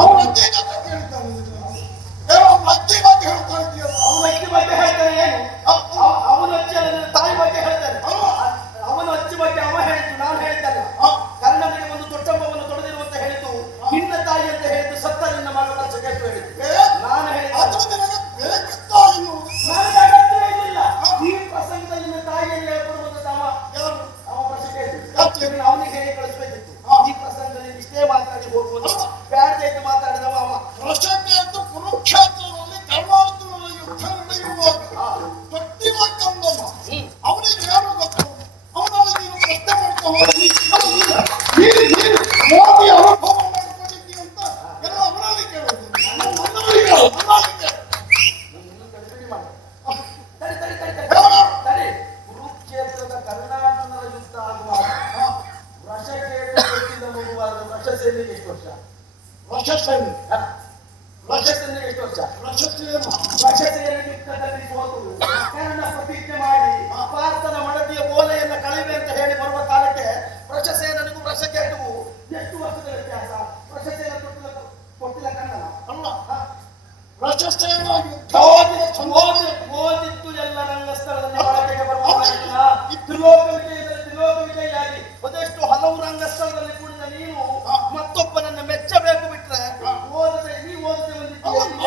ಅವನ ಅಜ್ಜಿ ಕೇಳ್ತಾನೆ ಅಜ್ಜಿ ಬಗ್ಗೆ ಹೇಳ್ತಾ ಇದೆಯಲ್ಲ ಅವನ ಅಜ್ಜಿ ಬಗ್ಗೆ ಹೇಳ್ತಾರೆ ಏನು? ಅವ- ಅವ- ಅವನ ಅಜ್ಜಿ ತಾಯಿ ಬಗ್ಗೆ ಹೇಳ್ತಾರೆ ಅವನ ಅಜ್ಜಿ ಬಗ್ಗೆ ಅವ ಹೇಳಿದ್ದು ನಾನು ಹೇಳಿದ್ದಲ್ಲ. ಕರ್ಣನಿಗೆ ಒಂದು ದೊಡ್ಡಮ್ಮವನ್ನು ತೊಡೆದಿರುವಂತ ಹೇಳಿತು. ನಿನ್ನ ತಾಯಿ ಅಂತ ಹೇಳಿದ್ದು ಸತ್ತ ನಿನ್ನ ಮಗಳ ಕೇಳ್ತು ನಾನು ಹೇಳಿದ್ದು ప్రసంగ ವೃಷಸೇನೆಗೆ ಎಷ್ಟು ವರ್ಷ ವಶಸ್ಸೇನು ವೃಷಸೇನೆ ಯುದ್ಧದಲ್ಲಿ ಸೋತು ಪ್ರತಿಜ್ಞೆ ಮಾಡಿ ಭಾರತದ ಮಡದಿಯ ಓಲೆಯನ್ನು ಕಳಿವೆ ಅಂತ ಹೇಳಿ ಬರುವ ಕಾಲಕ್ಕೆ ವೃಷಸೇನನಿಗೂ ವೃಷಕೇತುವು ಎಷ್ಟು ವರ್ಷದ ವ್ಯತ್ಯಾಸ ವೃಷಸೇನ ಕೊಟ್ಟಿಲ್ಲ ಕೊಟ್ಟಿಲ್ಲ ಕನ್ನಡ ಅಲ್ಲ ಯುದ್ಧ ಓದಿ- ಓದಿ- ಎಲ್ಲ ರಂಗಸ್ಥಳದಲ್ಲಿ ಬಳಕೆಗೆ ಬರುವುದಿಲ್ಲ. ತ್ರಿಲೋಕ ವಿಜಯದಲ್ಲಿ ವಿಜಯಿಯಾಗಿ ಹಲವು ರಂಗಸ್ಥಳದಲ್ಲಿ ಕೂಡಿದ ನೀನು ಮತ್ತೊಬ್ಬನನ್ನ Oh!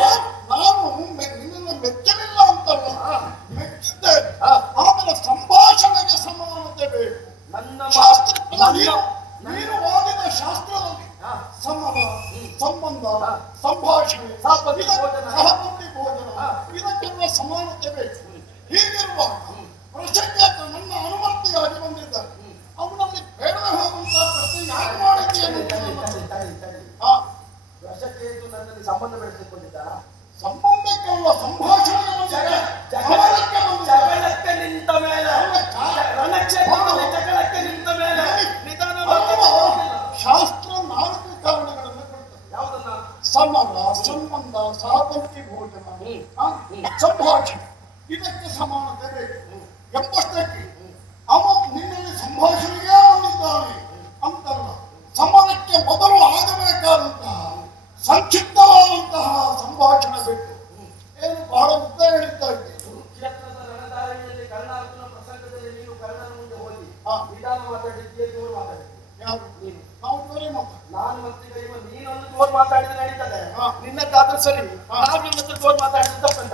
ಮಾತಾಡಿದ್ರೆ ನಿನ್ನ ಹಾ. ಸರಿ ನಾವು ನಿಮ್ಮ ಹತ್ರ ಫೋನ್ ಮಾತಾಡಿದ ತಪ್ಪಂತ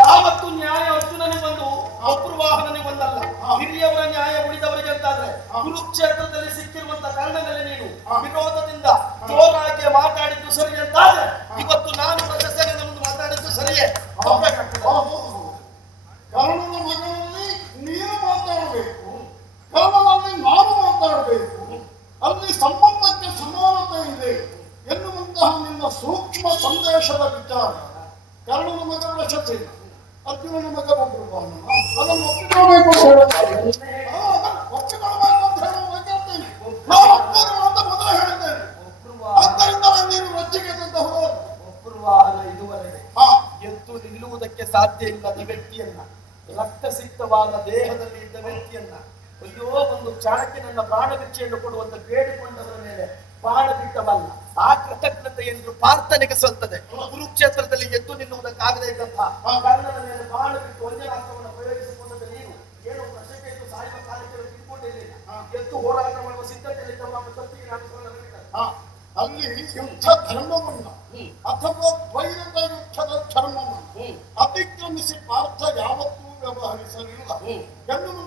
ಯಾವತ್ತು ನ್ಯಾಯ ಅರ್ಜುನನಿಗೆ ಬಂದು ಒಬ್ರುವಾಹನನಿಗೆ ಬಂದಲ್ಲ. ಹಿರಿಯವರ ನ್ಯಾಯ ಉಳಿದವರಿಗೆ ಅಂತಾದ್ರೆ ಕುರುಕ್ಷೇತ್ರದಲ್ಲಿ ಸಿಕ್ಕಿರುವಂತ ಕಾರಣದಲ್ಲಿ ನೀನು ವಿರೋಧದಿಂದ ಜೋರಾಗಿ ಮಾತಾಡಿದ್ದು ಸರಿ ಅಂತಾದ್ರೆ ಇವತ್ತು ನಾನು ಪ್ರಶಸ್ತಿಯ ಮುಂದೆ ಮಾತಾಡಿದ್ದು ಸರಿಯೇ ತಪ್ಪಾಗ್ತದೆ. ಕರ್ಣನ ಮಗನಲ್ಲಿ ನೀನು ಮಾತಾಡಬೇಕು ಕರ್ಣನಲ್ಲಿ ನಾನು ಮಾತಾಡಬೇಕು ಅಲ್ಲಿ ಸಂಬಂಧಕ್ಕೆ ಸಮಾನತೆ ಇದೆ ಎನ್ನುವಂತಹ ನಿನ್ನ ಸೂಕ್ಷ್ಮ ಸಂದೇಶದ ವಿಚಾರ ಕರ್ಣನ ಮಗ ವಶತೆ ಅರ್ಜುನನ ಮಗ ಬಬ್ರುವಾಹನ ಅದನ್ನು ಒಪ್ಪಿಕೊಳ್ಬೇಕು ಅಂತ ಹೇಳುತ್ತಾರೆ. ಹಾ, ಅದನ್ನು ಒಪ್ಪಿಕೊಳ್ಬೇಕು ಅಂತ ಹೇಳುವಾಗ ಹೇಳ್ತೇನೆ. ನಾನು ಒಪ್ಪೋದಿಲ್ಲ ಅಂತ ಮೊದಲೇ ಹೇಳಿದ್ದೇನೆ ಒಬ್ರುವಾಹನ ಆದ್ದರಿಂದ ನೀನು ರಜ್ಜಿಗೆ ಅಂತ ಹೋದ ಒಬ್ರುವಾಹನ ಇದುವರೆಗೆ ಹಾ ಎದ್ದು ಸಾಧ್ಯ ಇಲ್ಲದ ವ್ಯಕ್ತಿಯನ್ನ ರಕ್ತಸಿಕ್ತವಾದ ದೇಹದಲ್ಲಿ ಇದ್ದ ವ್ಯಕ್ತಿಯನ್ನ ಅಯ್ಯೋ ಒಂದು ಚಾಣಕ್ಯನನ್ನ ನನ್ನ ಪ್ರಾಣ ಭಿಕ್ಷೆಯನ್ನು ಕೊಡುವಂತ ಬೇಡಿಕೊಂಡವರ ಮೇಲೆ ಬಹಳ ಬಿಟ್ಟವಲ್ಲ. ಆ ಕೃತಜ್ಞತೆ ಎಂದು ಪ್ರಾರ್ಥನೆಗೆ ಸಲ್ತದೆ ಕುರುಕ್ಷೇತ್ರದಲ್ಲಿ ಎದ್ದು ನಿಲ್ಲುವುದಕ್ಕಾಗದೇ ಇದ್ದಂತಹ ಆ ಕರ್ಣನ ಮೇಲೆ ಬಹಳ ಬಿಟ್ಟು ಒಂದೇನಾಸ್ತ್ರವನ್ನು ಪ್ರಯೋಗಿಸಿಕೊಂಡದ್ದು ನೀನು ಏನು ಪ್ರಶ್ನೆಗೆ ಸಾಯುವ ಕಾಲಕ್ಕೆ ತಿಳ್ಕೊಂಡಿರಲಿಲ್ಲ ಎದ್ದು ಹೋರಾಟ ಮಾಡುವ ಸಿದ್ಧತೆಯಲ್ಲಿ ತಪ್ಪಿಗೆ ನಾನು ಅಲ್ಲಿ ಯುದ್ಧ ಧರ್ಮವನ್ನ ಅಥವಾ ದ್ವೈರದ ಯುದ್ಧದ ಧರ್ಮವನ್ನು ಅತಿಕ್ರಮಿಸಿ ಪಾರ್ಥ ಯಾವತ್ತೂ ವ್ಯವಹರಿಸಲಿಲ್ಲ ಎನ್ನುವಂತಹ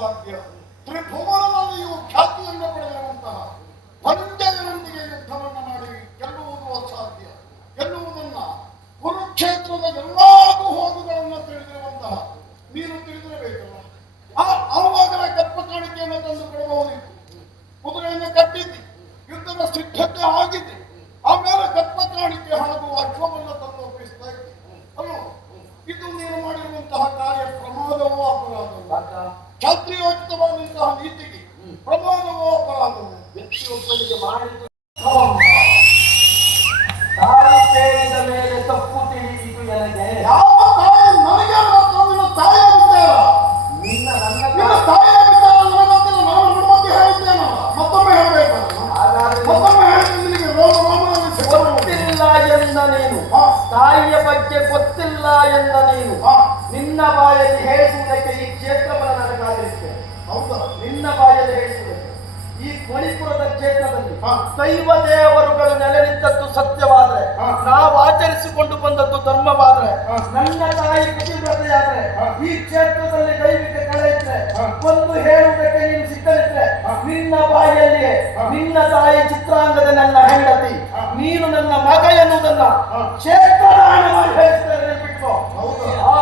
ಸಾಧ್ಯ ತ್ರಿಭುವನದಲ್ಲಿ ಇವು ಖ್ಯಾತಿಯನ್ನು ಪಡೆದಿರುವಂತಹ ಬಂಡೆಗಳೊಂದಿಗೆ ಯುದ್ಧವನ್ನು ಮಾಡಿ ಗೆಲ್ಲುವುದು ಅಸಾಧ್ಯ. ಗೆಲ್ಲುವುದನ್ನ ಕುರುಕ್ಷೇತ್ರದ ಎಲ್ಲಾ ಹೋಗುಗಳನ್ನು ತಿಳಿದಿರುವಂತಹ ನೀನು ತಿಳಿದಿರಬೇಕಲ್ಲ. ಆವಾಗ ಕಪ್ಪ ಕಾಣಿಕೆಯನ್ನು ತಂದು ಕೊಡಬಹುದಿತ್ತು. ಕುದುರೆಯನ್ನು ಕಟ್ಟಿದ್ದೆ, ಯುದ್ಧದ ಸಿದ್ಧತೆ ಆಗಿದೆ. ಆಮೇಲೆ ಕಪ್ಪ ಕಾಣಿಕೆ ಹಾಗೂ ಅಶ್ವವನ್ನು ತಂದು ಒಪ್ಪಿಸ್ತಾ ಇದ್ದೆ. ಅಲ್ಲೋ, ಇದು ನೀನು ಮಾಡಿರುವಂತಹ ಕಾರ್ಯ ಪ್ರಮಾದವೂ ಅಪರಾಧವೂ. ಪಾಕ ಕ್ಷತ್ರಿಯೋಚಿತವಾದಂತಹ ನೀತಿಗೆ ಪ್ರಮಾದವೋ ಅಪರಾಧವೋ ವ್ಯಕ್ತಿಯೊಬ್ಬನಿಗೆ ಮಾಡಿದ ತಾಯಿ ಮೇಲೆ ತಪ್ಪು ತಿಳಿಯಿತು ನನಗೆ ಯಾವ ತಾಯಿ? ನನಗೆ ನಿನ್ನ ತಾಯಿಯ ವಿಚಾರ ನಿನ್ನ ನನ್ನ ನಿನ್ನ ವಿಚಾರ ನನಗೊತ್ತಿಲ್ಲ ನಾನು ಹೇಳಿದ್ದೇನಲ್ಲ ಮತ್ತೊಮ್ಮೆ ಹೇಳಬೇಕು. ಹಾಗಾದ್ರೆ ಮತ್ತೊಮ್ಮೆ ನಿನಗೆ ರೋಮ ಗೊತ್ತಿಲ್ಲ ಎಂದ ನೀನು. ತಾಯಿಯ ಬಗ್ಗೆ ಗೊತ್ತಿಲ್ಲ ಎಂದ ನೀನು. ನಿನ್ನ ಬಾಯಲ್ಲಿ ಕ್ಷೇತ್ರವನ್ನು ಹೌದಾ ನಿನ್ನ ಬಾಯಲ್ಲಿ ಹೇಳಿಸುವುದಕ್ಕೆ ಈ ಮಣಿಪುರದ ಕ್ಷೇತ್ರದಲ್ಲಿ. ದೈವ ದೇವರುಗಳು ನೆಲೆ ನಿಂತದ್ದು ಸತ್ಯವಾದ್ರೆ. ನಾವು ಆಚರಿಸಿಕೊಂಡು ಬಂದದ್ದು ಧರ್ಮವಾದ್ರೆ ನನ್ನ ತಾಯಿ ಹಾ. ಈ ಕ್ಷೇತ್ರದಲ್ಲಿ ದೈವಿಕ ಕಳೆ ಇದ್ರೆ. ಒಂದು ಹೇಳುವುದಕ್ಕೆ ನೀನು ಸಿದ್ಧರಿದ್ರೆ ನಿನ್ನ ಬಾಯಲ್ಲಿ ಹಾ. ನಿನ್ನ ತಾಯಿ ಚಿತ್ರಾಂಗದ ನನ್ನ ಹೆಂಡತಿ. ನೀನು ನನ್ನ ಮಗ ಎನ್ನುವುದನ್ನ. ಕ್ಷೇತ್ರದಾನ ಮಾಡಿ ಹೇಳ್ತಾರೆ ನೆನ್ಪಿಟ್ಕೋ. ಹೌದಾ? ಹಾ.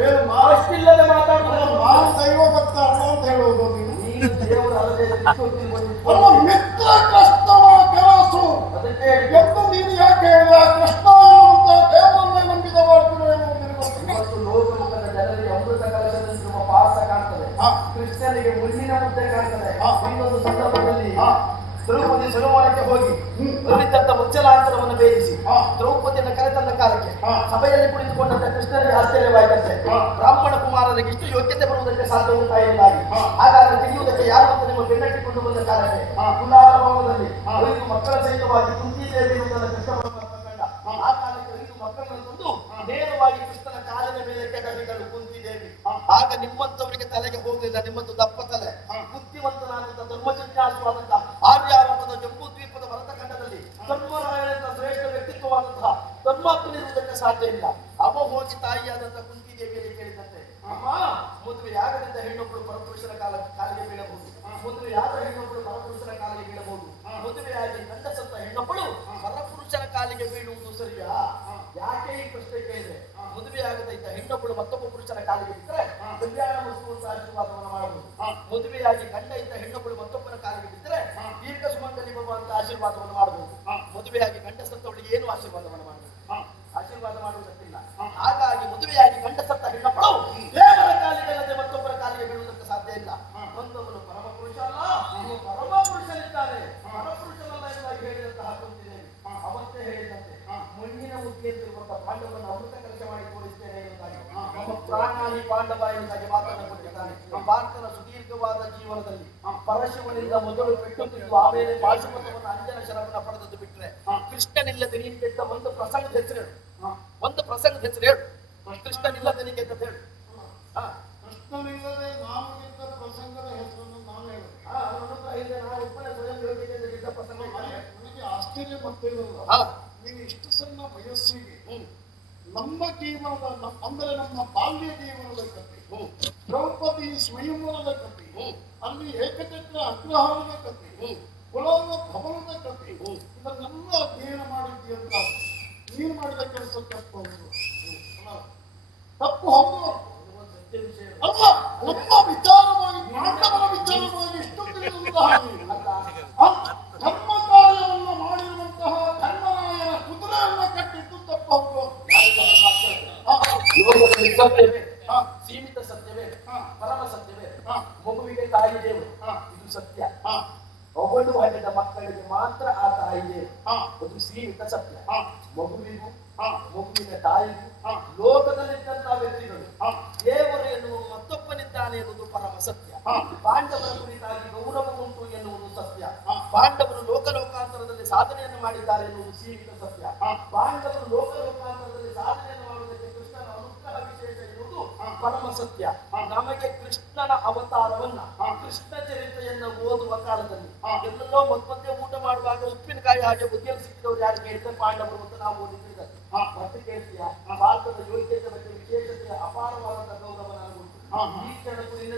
ಏನು ನಾನು ಅಷ್ಟಿಲ್ಲದೆ ಮಾತಾಡುವುದು ನಾನು ದೈವ ಭಕ್ತ ಅಲ್ಲ ಅಂತ ಹೇಳುವುದು ನೀನು ನೀನು ದೇವರ ಅಲ್ಲದೆ ಬಿಟ್ಟು ತಿರುಗುವುದು. ಅಲ್ಲ ಮಿತ್ರ ಕೃಷ್ಣವ ಹೇಳಿದ್ದು. ಎಂದು ನೀನು ಯಾಕೆ ಹೇಳಿದ ಕೃಷ್ಣ ಎನ್ನುವಂತ ದೇವರನ್ನೇ ನಂಬಿದ ಮಾಡ್ತೀನಿ ಇವತ್ತು ಲೋಕಮುಖದ ಜನರಿಗೆ ಅಮೃತ ಕಾಣ್ತದೆ ಹಾ. ಕೃಷ್ಣನಿಗೆ ಮುಳ್ಳಿನ ಮುದ್ದೆ ಕಾಣ್ತದೆ. ಇನ್ನೊಂದು ಸಂದರ್ಭದಲ್ಲಿ. ದ್ರೌಪದಿ ಸರೋವರಕ್ಕೆ ಹೋಗಿ. ಅಲ್ಲಿದ್ದಂತ ಮುಚ್ಚಲಾಂತರವನ್ನು ಬೇಯಿಸಿ ಹಾ. ದ್ರೌಪದಿಯನ್ನು ಕರೆತಂದ ಕಾಲಕ್ಕೆ. ಸಭೆಯಲ್ಲಿ ಕುಳಿತುಕೊಂಡಂತ ಕೃಷ್ಣನಿಗೆ ಆಶ್ಚರ್ಯವಾಯಿತಂತೆ. ಬ್ರಾಹ್ಮಣ ಕುಮಾರರಿಗೆ ಇಷ್ಟು ಯೋಗ್ಯತೆ ಬರುವುದಕ್ಕೆ ಸಾಧ್ಯ ಉಂಟಾ ಎಂಬುದಾಗಿ ಹಾ. ಹಾಗಾದ್ರೆ ತಿಳಿಯುವುದಕ್ಕೆ ಯಾರು ಮತ್ತೆ ನಿಮ್ಮ ಬೆನ್ನಟ್ಟಿಕೊಂಡು ಬಂದ ಕಾಲಕ್ಕೆ ಆ ಕುಲಾಲ ಭವನದಲ್ಲಿ. ಐದು ಮಕ್ಕಳ ಸಹಿತವಾಗಿ ಕುಂತಿ ದೇವಿ ಎಂಬುದನ್ನು ಕೃಷ್ಣ ಪರಮಾತ್ಮ ಕಂಡ. ಆ ಕಾಲಕ್ಕೆ ಐದು ಮಕ್ಕಳನ್ನು ತಂದು ನೇರವಾಗಿ ಕೃಷ್ಣನ ಕಾಲಿನ ಮೇಲೆ ಕೆಡಹಿದಳು ಕುಂತಿ ದೇವಿ. ಆಗ ನಿಮ್ಮಂತವರಿಗೆ ತಲೆಗೆ ಹೋಗಲಿಲ್ಲ ನಿಮ್ಮದು ದಪ್ಪ ತಲೆ ಹಾ. ಬುದ್ಧಿವಂತನಾದಂತ ಧರ್ಮಜಿಜ್ಞಾಸುವಾದಂತಹ ಆರ್ಯಾವರ್ತದ ಜಂಬೂ ದ್ವೀಪದ ಭರತಖಂಡದಲ್ಲಿ ಧರ್ಮರಾಯಣದ ಶ್ರೇಷ್ಠ ವ್ಯಕ್ತಿತ್ವವಾದಂತಹ ಧರ್ಮಾತ್ಮನಿರುವುದಕ್ಕೆ ಸಾಧ್ಯ ಇಲ್ಲ ಹೆಣ್ಣೊಬ್ಬಳು ಪರಪುರುಷರ ಕಾಲ ಕಾಲಿಗೆ ಬೀಳಬಹುದು. ಮದುವೆಯಾದ ಹೆಣ್ಣೊಬ್ಬಳು ಪರಪುರುಷರ ಕಾಲಿಗೆ ಬೀಳಬಹುದು? ಮದುವೆಯಾಗಿ ಗಂಡ ಸತ್ತ ಹೆಣ್ಣೊಬ್ಬಳು ಪರಪುರುಷರ ಕಾಲಿಗೆ ಬೀಳುವುದು ಸರಿಯಾ? ಯಾಕೆ ಈ ಪ್ರಶ್ನೆ ಕೇಳಿದೆ? ಮದುವೆಯಾಗದ ಇದ್ದ ಹೆಣ್ಣೊಬ್ಬಳು ಮತ್ತೊಬ್ಬ ಪುರುಷನ ಕಾಲಿಗೆ ಬಿದ್ದರೆ ಕಲ್ಯಾಣ ಮುಗಿಸುವಂತ ಆಶೀರ್ವಾದವನ್ನು ಮಾಡಬಹುದು. ಮದುವೆಯಾಗಿ ಗಂಡ ಇದ್ದ ಹೆಣ್ಣೊಬ್ಬಳು ಮತ್ತೊಬ್ಬರ ಕಾಲಿಗೆ ಬಿದ್ದರೆ ದೀರ್ಘ ಸುಮಂಗಲಿ ಭಗವಂತ ಆಶೀರ್ವಾದವನ್ನು ಮಾಡಬಹುದು. ಮದುವೆಯಾಗಿ ಗಂಡ ಸತ್ತವಳಿಗೆ ಏನು ಆಶೀರ್ವಾದವನ್ನು ಮಾಡಬಹುದು ಆಶೀರ್ವಾದ ಮಾಡುವುದಕ್ಕಿಲ್ಲ ಹಾಗಾಗಿ ಮದುವೆಯಾಗಿ ಗಂಡ ಸತ್ತ ಹೆಣ್ಣಪ್ಪಳು ದೇವರ ಕಾಲಿಗಲ್ಲದೆ ಮತ್ತೊಬ್ಬರ ಕಾಲಿಗೆ ಬೀಳುವುದಕ್ಕೆ ಸಾಧ್ಯ ಇಲ್ಲ ಒಂದೊಬ್ಬನು ಪರಮ ಪುರುಷ ಅಲ್ಲ ಇವ ಪರಮ ಪುರುಷನಿದ್ದಾನೆ ಪರಪುರುಷನಲ್ಲ ಎಂಬುದಾಗಿ ಹೇಳಿದಂತಹ ಕುಂತಿದ್ದೇನೆ ಅವತ್ತೇ ಹೇಳಿದಂತೆ ಮಣ್ಣಿನ ಮುಖ್ಯಂತಿರುವಂತಹ ಪಾಂಡವರನ್ನು ಅಮೃತ ಕೆಲಸ ಮಾಡಿ ತೋರಿಸ್ತೇನೆ ಎನ್ನುವುದಾಗಿ ನಮ್ಮ ಪ್ರಾಣಾನಿ ಪಾಂಡವ ಎನ್ನುವುದಾಗಿ ಮಾತನ್ನು ಕೊಟ್ಟಿದ್ದಾನೆ ಭಾರತದ ಸುದೀರ್ಘವಾದ ಜೀವನದಲ್ಲಿ ಪರಶಿವನಿಂದ ಮೊದಲು ಪೆಟ್ಟು ತಿಂದು ಆಮೇಲೆ ಪಾಶುಪತವನ್ನು ಅಂಜನ ಶರವನ್ನ ಪಡೆದದ್ದು ಬಿಟ್ರೆ ಕೃಷ್ಣನಿಲ್ಲದೆ ನೀನು ಗೆದ್ದ ಒಂದು ಪ್ರಸಂಗದ ಹೆಸರು ಹೇಳು. ಒಂದು ಪ್ರಸಂಗದ ಹೆಸರು ಹೇಳು. ಕೃಷ್ಣನಿಲ್ಲದೆ ನೀನು ಗೆದ್ದದ್ದು ಹೇಳು. ಕೃಷ್ಣನಿಲ್ಲದೆ ನಾನು ಗೆದ್ದ ಪ್ರಸಂಗದ ಹೆಸರನ್ನು ನಾನು ಹೇಳು. ಪ್ರಸಂಗ ಆಶ್ಚರ್ಯ ಮತ್ತೆ ಹಾ. ನೀನು ಇಷ್ಟು ಸಣ್ಣ ವಯಸ್ಸಿಗೆ ಹ್ಮ್. ನಮ್ಮ ಜೀವನದ ಅಂದ್ರೆ ನಮ್ಮ ಬಾಲ್ಯ ಜೀವನದ ಕಥೆಗೂ. ದ್ರೌಪದಿ ಸ್ವಯಂವರದ ಕಥೆಗೂ, ಅಲ್ಲಿ ಏಕಚಕ್ರ ಅಗ್ರಹಾರದ ಕಥೆಗೂ ಕುಲೋಲ ಭವನದ ಕಥೆಗೂ. ಇದನ್ನೆಲ್ಲ ಅಧ್ಯಯನ ಅಂತ ನೀನು ಮಾಡಿದ ಕೆಲಸ ತಪ್ಪು ಹೌದು? ತಪ್ಪು ಹೌದು. ಅಲ್ಲ, ನಮ್ಮ ವಿಚಾರವಾಗಿ ಪಾಂಡವರ ವಿಚಾರವಾಗಿ ಇಷ್ಟು ತಿಳಿದಂತಹ ನೀನು ಅಲ್ಲ, ಆ ಧರ್ಮ ಕಾರ್ಯವನ್ನು ಮಾಡಿರುವಂತಹ ಧರ್ಮರಾಯನ ಕುದುರೆಯನ್ನ ಕಟ್ಟಿದ್ದು ತಪ್ಪು ಹೌದು ಯಾರಿಗಾದ್ರೂ ಮಾತು ಹೇಳ್ತಾರೆ. ಆ, ಯೋಗದಲ್ಲಿ ಸತ್ಯವೇ ಆ, ಸೀಮಿತ ಸತ್ಯವೇ ಹಾ. ಪರಮ ಸತ್ಯವೇ ಹಾ. ಮಗುವಿಗೆ ತಾಯಿ ದೇವರು ಹಾ. ಇದು ಸತ್ಯ ಆ, ಅವಳು ಹಡೆದ ಮಕ್ಕಳಿಗೆ ಮಾತ್ರ ಆ ತಾಯಿ ದೇವರು ಆ, ಅದು ಸೀಮಿತ ಸತ್ಯ ಆ, ಮಗುವಿಗೂ ಆ, ಮಗುವಿನ ತಾಯಿಗೂ ಆ, ಲೋಕದಲ್ಲಿದ್ದಂತಹ ವ್ಯಕ್ತಿಗಳು ಆ, ದೇವರು ಎನ್ನುವ ಮತ್ತೊಬ್ಬನಿದ್ದಾನೆ ಎನ್ನುವುದು ಪರಮ ಸತ್ಯ ಹಾ. ಪಾಂಡವರ ಕುರಿತಾಗಿ ಗೌರವ ಉಂಟು ಎನ್ನುವುದು ಸತ್ಯ ಹಾ. ಪಾಂಡವರು ಲೋಕಲೋಕಾಂತರದಲ್ಲಿ ಸಾಧನೆಯನ್ನು ಮಾಡಿದ್ದಾರೆ ಎನ್ನುವುದು ಸೀಮಿತ ಸತ್ಯ ಭಾರತದ ಪಾಂಡವರು ಲೋಕಲೋಕಾಂತರದಲ್ಲಿ ಸಾಧನೆಯನ್ನು ಮಾಡುವುದಕ್ಕೆ ಕೃಷ್ಣನ ಅನುಗ್ರಹ ವಿಶೇಷ ಎನ್ನುವುದು ಪರಮ ಸತ್ಯ ನಮಗೆ ಕೃಷ್ಣನ ಅವತಾರವನ್ನ, ಕೃಷ್ಣ ಚರಿತ್ರೆಯನ್ನು ಓದುವ ಕಾಲದಲ್ಲಿ ಎಲ್ಲೋ ಮಧ್ಯ ಊಟ ಮಾಡುವಾಗ ಉಪ್ಪಿನಕಾಯಿ ಹಾಗೆ ಬುದ್ಧಿಯಲ್ಲಿ ಸಿಕ್ಕಿದವರು ಯಾರು ಕೇಳಿದ್ರೆ ಪಾಂಡವರು ಅಂತ ನಾವು ಓದಿದ್ದೇವೆ. ಮತ್ತೆ ಕೇಳ್ತೀಯ ಭಾರತದ ಯೋಗ್ಯತೆ ಬಗ್ಗೆ ವಿಶೇಷತೆ ಅಪಾರವಾದಂತಹ ಗೌರವ ಹಾ. ಈ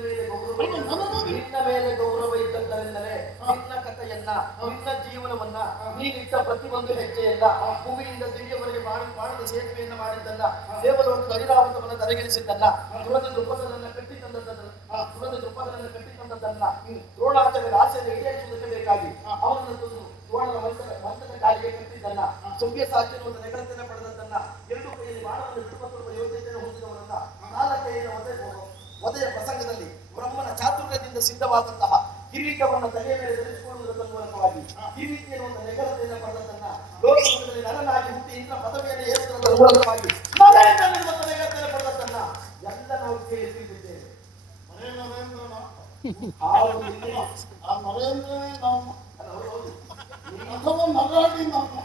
ಮೇಲೆ ಗೌರವ ಮೇಲೆ ಗೌರವ ನಿನ್ನ ಜೀವನವನ್ನ ನೀನಿಟ್ಟ ಪ್ರತಿಯೊಂದು ಹೆಜ್ಜೆಯನ್ನ ಭೂಮಿಯಿಂದ ದಿವ್ಯವರೆಗೆ ಮಾಡಿ ಮಾಡಿದ ಸೇತುವೆಯನ್ನು ಮಾಡಿದ್ದಲ್ಲ ಒಂದು ಐರಾವತವನ್ನು ತಲೆಗೆಡಿಸಿದ್ದಲ್ಲ ಧ್ರುವದ ದೃಪದನ್ನು ಕಟ್ಟಿ ತಂದದ್ದಲ್ಲ ಧ್ರುವದ ದೃಪದನ್ನು ಕಟ್ಟಿ ತಂದದ್ದಲ್ಲ ದ್ರೋಣಾಚಾರ್ಯರ ಆಸೆಯನ್ನು ಈಡೇರಿಸುವುದಕ್ಕೆ ಬೇಕಾಗಿ ಅವನನ್ನು ದ್ರೋಣರ ಮಂತ್ರ ಮಂತ್ರದ ಕಾಲಿಗೆ ಕಟ್ಟಿದ್ದಲ್ಲ ಸೊಗ್ಗೆ ಸಾಚಿರುವಂತ ನೆಗಳತನ ಪಡೆದದ್ದಲ್ಲ ಎರಡು ಕೈಯಲ್ಲಿ ಬಾಣವನ್ನು ಬಿಡುವ ಯೋಗ್ಯತೆಯನ್ನು ಹೊಂದಿದವರನ್ನ ನಾಲ್ಕೈದ ಕೈಯಲ್ಲಿ ಒದೆ ಒದೆಯ ಪ್ರಸಂಗದಲ್ಲಿ ಬ್ರಹ್ಮನ ಚಾತುರ್ಯದಿಂದ ಸಿದ್ಧವಾದಂತಹ ಕಿರೀಟವನ್ನು ತಲೆಯ ಮೇಲೆ ಮೂಲಕವಾಗಿ ಕಿರೀಟಿಯನ್ನು ಒಂದು ನೆಗಲತೆಯನ್ನು ಪಡೆದದ್ದನ್ನ ಲೋಕದಲ್ಲಿ ನರನಾಗಿ ಹುಟ್ಟಿ ಇಂದ್ರ ಪದವಿಯನ್ನು ಏರುವುದರ ಮೂಲಕವಾಗಿ ನರೇಂದ್ರನಿರುವ ನೆಗಲತೆಯನ್ನು ಪಡೆದದ್ದನ್ನ ಎಲ್ಲ ನಾವು ಕೇಳಿ ತಿಳಿದಿದ್ದೇವೆ ಮರೇ ನರೇಂದ್ರನ ಆರು ಇಲ್ಲಿ ಆ ನರೇಂದ್ರನೇ ನಮ್ಮ ಅಲ್ಲ, ಹೌದು, ಹೌದು. ಅಥವಾ ನರಾಡಿ ನಮ್ಮ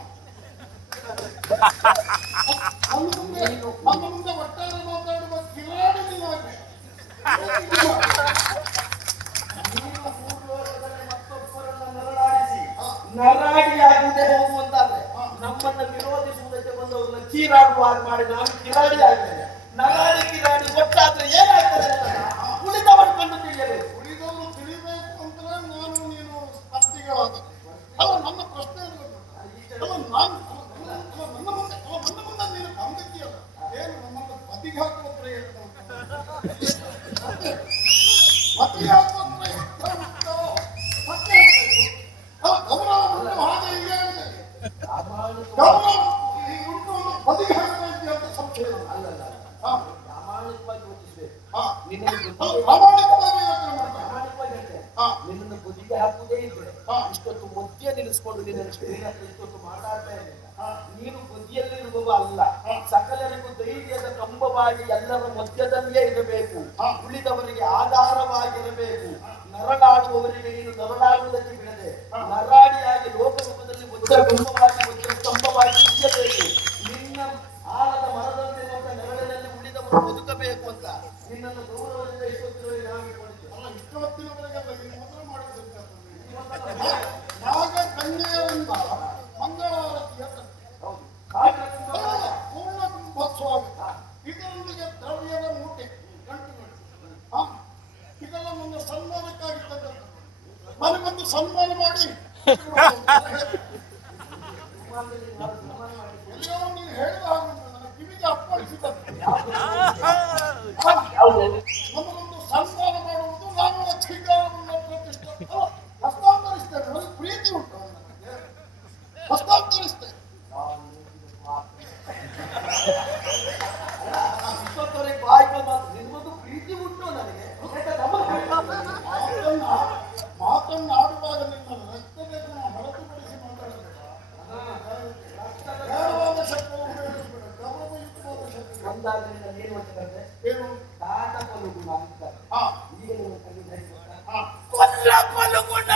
ನನ್ನ ಮುಂದೆ ನನ್ನ ಮುಂದೆ ಒಟ್ಟಾರೆ ಮಾತಾಡುವ ಕಿರಾಡಿ ನೀನಾಗಿ ನೀನು ಭೂಲೋಕದಲ್ಲಿ ಮತ್ತೊಬ್ಬರನ್ನ ನರಳಾಡಿಸಿ ನರಾಡಿಯಾಗುವುದೇ ಹೋಗುವಂತಾದ್ರೆ ನಮ್ಮನ್ನ ವಿರೋಧಿಸುವುದಕ್ಕೆ ಬಂದವರನ್ನ ಕೀರಾಡುವ ಹಾಗೆ ಮಾಡಿ ನಾನು ಕಿರಾಡಿ ಆಗ್ತೇನೆ ನಗಾಡಿ ಕಿರಾಡಿ ಒಟ್ಟಾದ್ರೆ ಏನಾಗ್ತದೆ ಉಳಿದವರು ಕಂಡು ತಿಳಿಯಬೇಕು. ಹಾಕಬೇಕು ಅಂತ ಸಂಶಯ ಅಲ್ಲ ಅಲ್ಲಲ್ಲ ಹಾ, ಪ್ರಾಮಾಣಿಕವಾಗಿ ಯೋಚಿಸ್ಬೇಕು ಹಾ. ನಿನ್ನನ್ನು ಪ್ರಾಮಾಣಿಕವಾಗಿ ಯೋಚನೆ ಪ್ರಾಮಾಣಿಕವಾಗಿ. ಹಾ. ನಿನ್ನನ್ನು ಬುದ್ಧಿಗೆ ಹಾಕುವುದೇ ಇದೆ ಹಾ. ಇಷ್ಟೊತ್ತು ಮಧ್ಯ ನಿಲ್ಲಿಸ್ಕೊಂಡು ನಿನ್ನ ಇಷ್ಟೊತ್ತು ಮಾತಾಡ್ತಾ ಇರಲಿಲ್ಲ ಹಾ. ನೀನು Ah, ah, ah, ಶಬ್ದ ಒಂದಾದ್ರಿಂದ ಏನು ಮಾಡ್ತಾರೆ ಏನು ಕಾಟ ಕೊಲುಗುಣ ಅಂತ ಹಾ ಈಗ ಕೊಲ್ಲ ಕೊಲುಗುಣ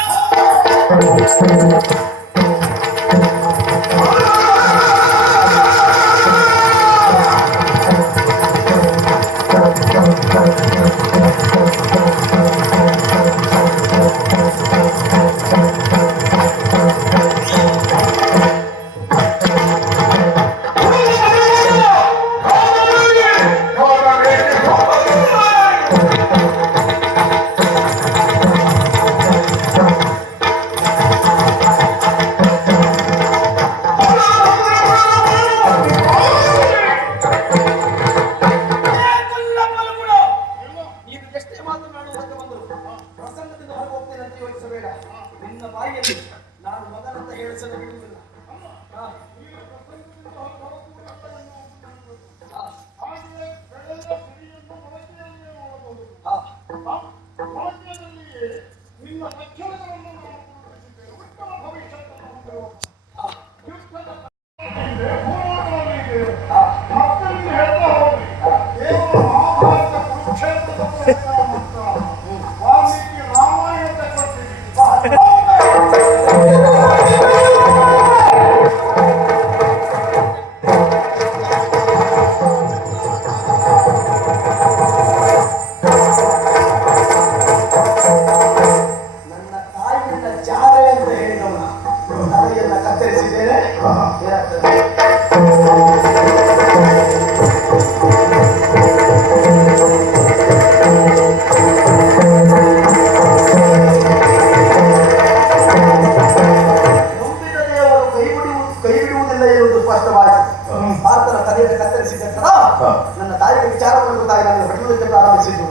ಹೊಡೆಯುವುದಕ್ಕೆ ಪ್ರಾರಂಭಿಸಿದ್ದು.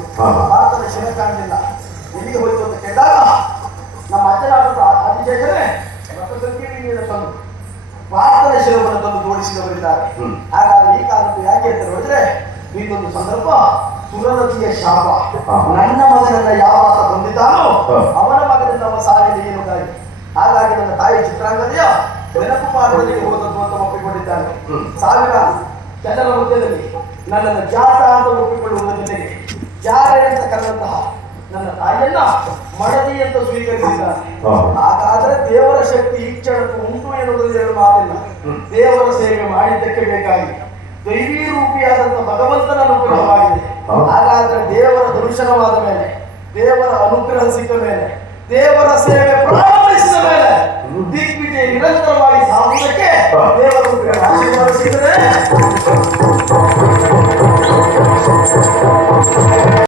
ಭಾರತದ ಶಿವ ಕಾಣಲಿಲ್ಲ ಎಲ್ಲಿಗೆ ಹೋಯಿತು ಅಂತ ಕೇಳಿದಾಗ ನಮ್ಮ ಅಜ್ಜನಾದ ಆದಿಶೇಷರೇ ಮತ್ತೊಂದು ತಂದು ಭಾರತದ ಶಿರವನ್ನು ತಂದು ತೋರಿಸಿದವರಿದ್ದಾರೆ. ಹಾಗಾದ್ರೆ ಈ ಕಾಲಕ್ಕೆ ಯಾಕೆ ಅಂತ ಹೇಳಿದ್ರೆ ಇದೊಂದು ಸಂದರ್ಭ ಸುರನತಿಯ ಶಾಪ. ನನ್ನ ಮಗನನ್ನ ಯಾವ ಆತ ಬಂದಿದ್ದಾನೋ ಅವನ ಮಗನಿಂದ ಅವ ಸಾಲಿಗೆ ಏನು ದಾರಿ ಹಾಗಾಗಿ ನನ್ನ ತಾಯಿ ಚಿತ್ರಾಂಗದೆಯ ನೆನಪು ಮಾಡುವುದಕ್ಕೆ ಹೋದದ್ದು ಅಂತ ಒಪ್ಪಿಕೊಂಡಿದ್ದಾನೆ. ಸಾವಿರ ಜನರ ಮಧ್ಯದಲ್ಲಿ ನನ್ನನ್ನು ಜಾತ ಅಂತ ಒಪ್ಪಿಕೊಳ್ಳುವುದರ ಜೊತೆಗೆ ಜಾರ ಅಂತ ಕರೆದಂತಹ ನನ್ನ ತಾಯಿಯನ್ನ ಮಡದಿ ಅಂತ ಸ್ವೀಕರಿಸಿದ್ದಾನೆ. ಹಾಗಾದ್ರೆ ದೇವರ ಶಕ್ತಿ ಇಚ್ಛಣಕ್ಕೆ ಉಂಟು ಎನ್ನುವುದರಲ್ಲಿ ಎರಡು ಮಾತಿಲ್ಲ. ದೇವರ ಸೇವೆ ಮಾಡಿದ್ದಕ್ಕೆ ಬೇಕಾಗಿ ದೈವಿ ರೂಪಿಯಾದಂತ ಭಗವಂತನ ಅನುಗ್ರಹವಾಗಿದೆ. ಹಾಗಾದ್ರೆ ದೇವರ ದರ್ಶನವಾದ ಮೇಲೆ ದೇವರ ಅನುಗ್ರಹ ಸಿಕ್ಕ ಮೇಲೆ ದೇವರ ಸೇವೆ ಪ್ರಾಣ ನಿರಂತರವಾಗಿ ಸಾಗುವುದಕ್ಕೆ ದೇವರು ಆಶೀರ್ವಾದಿಸಿದರೆ